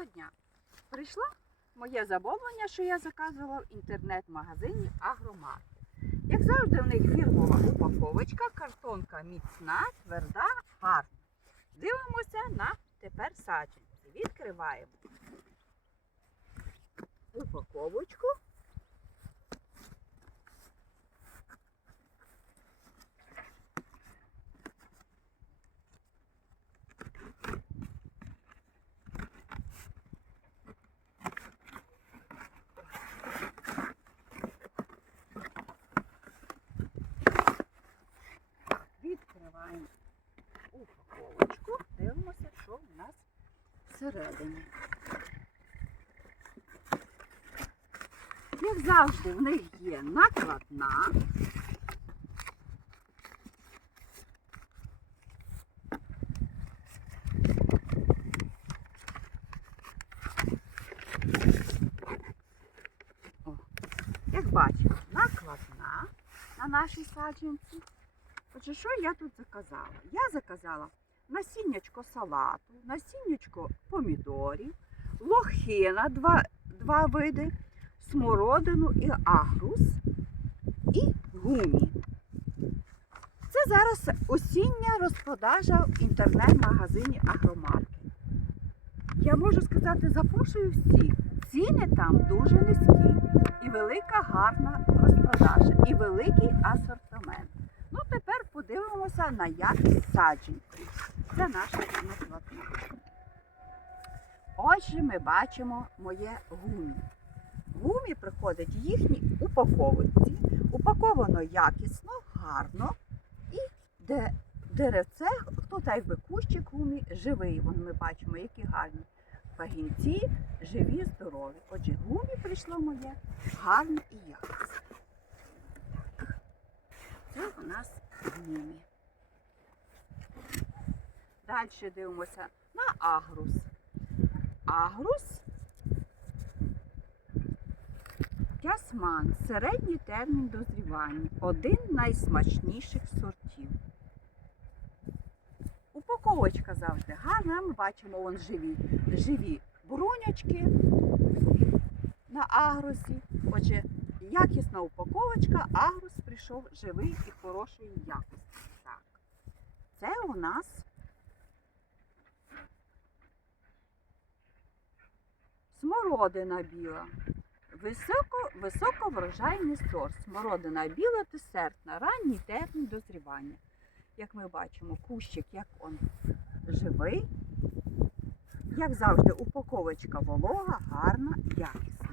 Доброго дня! Прийшло моє замовлення, що я заказувала в інтернет-магазині Агромаркет. Як завжди, в них фірмова упаковочка, картонка міцна, тверда, гарна. Дивимося на тепер саджанці. Відкриваємо упаковочку. Відкриваємо упаковочку, дивимося, що в нас всередині. Як завжди, в них є накладна. О, як бачимо, накладна на нашій саджанці. Отже, що я тут заказала? Я заказала насіннячко салату, насіннячко помідорів, лохина, два, два види, смородину і агрус і гумі. Це зараз осіння розпродажа в інтернет-магазині Агромаркет. Я можу сказати, запрошую всіх. Ціни там дуже низькі і велика гарна розпродажа, і великий асортимент. Ну, тепер подивимося на якість саджанців. Це наша накладна. Отже, ми бачимо моє гумі. Гумі приходить в їхній упаковці. Упаковано якісно, гарно. І де деревце, хто так би кущик гумі, живий. Вон ми бачимо, які гарні пагінці, живі, здорові. Отже, гумі прийшло моє гарне і якісне. Це у нас гумі. Далі дивимося на агрус. Агрус Ясман. Середній термін дозрівання. Один з найсмачніших сортів. Упаковочка завжди гарна. Ми бачимо вон живі, живі брунячки на агрусі. Отже, якісна упаковочка, агрус прийшов живий і хорошої якості. Так. Це у нас смородина біла. Високо, високоврожайний сорт. Смородина біла десертна, ранній термін дозрівання. Як ми бачимо, кущик, як он живий. Як завжди, упаковочка волога, гарна, якісна.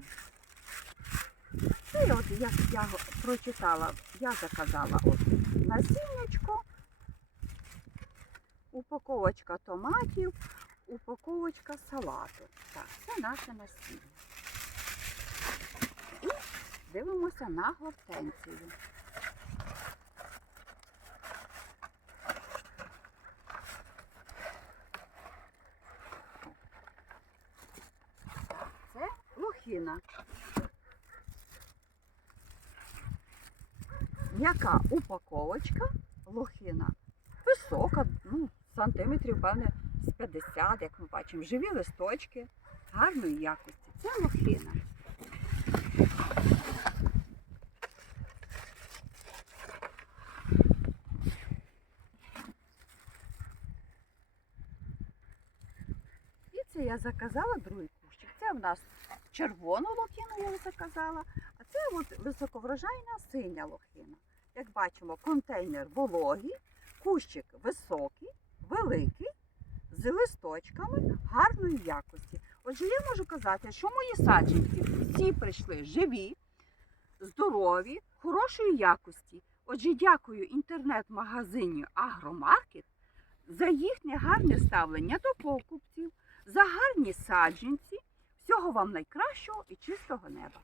Це от як я прочитала, я заказала от насіннячко, упаковочка томатів, упаковочка салату. Так, це наше насіння. І дивимося на гортензію. Це лохина. М'яка упаковочка лохина. Висока, ну, сантиметрів, певне, з 50, як ми бачимо. Живі листочки гарної якості. Це лохина. І це я заказала другий кущик. Це в нас червону лохину я заказала, а це от високоврожайна синя лохина. Як бачимо, контейнер вологий, кущик високий, великий, з листочками гарної якості. Отже, я можу казати, що мої саджанці всі прийшли живі, здорові, хорошої якості. Отже, дякую інтернет-магазині Агромаркет за їхнє гарне ставлення до покупців, за гарні саджанці. Всього вам найкращого і чистого неба.